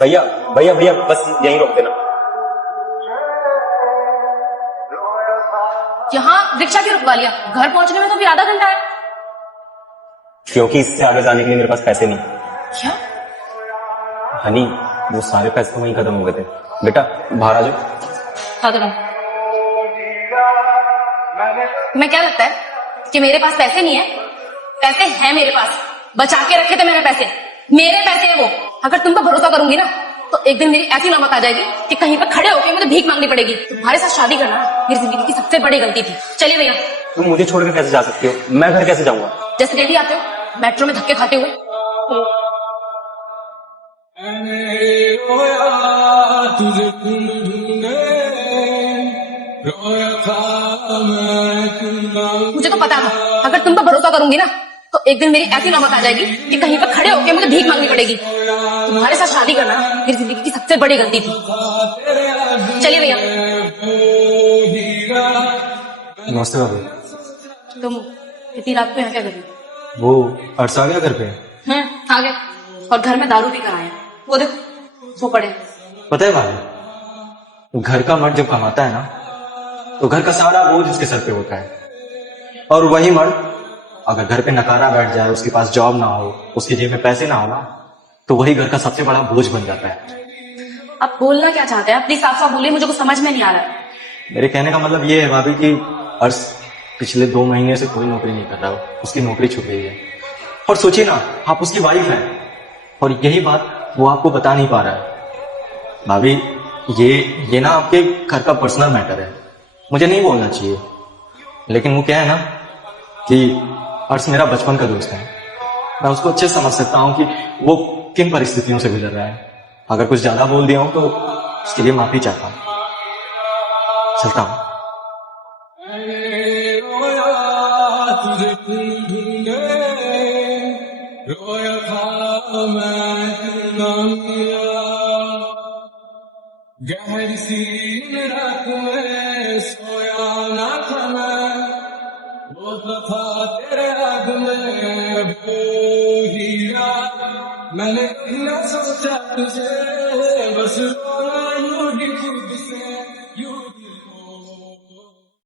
भैया भैया भैया बस यहीं रोक देना। यहाँ रिक्शा क्यों रुकवा लिया? घर पहुंचने में तो भी आधा घंटा है। क्योंकि इससे आगे जाने के लिए मेरे पास पैसे नहीं। क्या? हनी, वो सारे पैसे तो वहीं खत्म हो गए थे। बेटा बाहर आ जाओ। हाँ तो मैं क्या लगता है कि मेरे पास पैसे नहीं है? पैसे हैं मेरे पास, बचा के रखे थे मैंने पैसे, मेरे पैसे है वो। अगर तुम पर भरोसा करूंगी ना तो एक दिन मेरी ऐसी नौबत आ जाएगी कि कहीं पर खड़े होकर मुझे भीख मांगनी पड़ेगी। तुम्हारे साथ शादी करना मेरी जिंदगी की सबसे बड़ी गलती थी। चलिए भैया। तुम मुझे छोड़कर कैसे जा सकती हो? मैं घर कैसे जाऊंगा? जैसे डेली आते हो मेट्रो में धक्के खाते हुए। मुझे तो पता था अगर तुम पर भरोसा करूंगी ना तो एक दिन मेरी ऐसी नौबत आ जाएगी कि कहीं पर खड़े होकर मुझे भीख मांगनी पड़ेगी। तुम्हारे साथ शादी करना मेरी जिंदगी की सबसे बड़ी गलती थी। चलिए भैया। नमस्ते भाभी। तुम इतनी रात को यहाँ क्या कर रही हो? वो अर्श आ गया घर पे? आ गए और घर में दारू भी कराए। वो देखो सो पड़े। पता है भाभी, घर का मर्द जब कमाता है ना तो घर का सारा बोझ उसके सर पे होता है। और वही मर्द अगर घर पे नकारा बैठ जाए, उसके पास जॉब ना हो, उसकी जेब में पैसे ना हो ना, तो वही घर का सबसे बड़ा बोझ बन जाता है। आप बोलना क्या चाहते हैं? प्लीज साफ साफ बोलिए, मुझे कुछ समझ में नहीं आ रहा है। मेरे कहने का मतलब ये है भाभी कि अर्श पिछले 2 महीने से कोई नौकरी नहीं कर रहा हो, उसकी नौकरी छूट गई है। और सोचिए ना, आप उसकी वाइफ हैं और यही बात वो आपको बता नहीं पा रहा है। भाभी ये ना आपके घर का पर्सनल मैटर है, मुझे नहीं बोलना चाहिए, लेकिन वो क्या है ना कि अर्श मेरा बचपन का दोस्त है। मैं उसको अच्छे से समझ सकता हूँ कि वो किन परिस्थितियों से गुजर रहा है। अगर कुछ ज्यादा बोल दिया हूं तो उसके लिए माफी चाहता हूँ। चलता हूँ। गहरी सी रात में सोया ना था मैं, वो था तेरे आग में वो हीरा। मैंने न सोचा तुझे बस रोना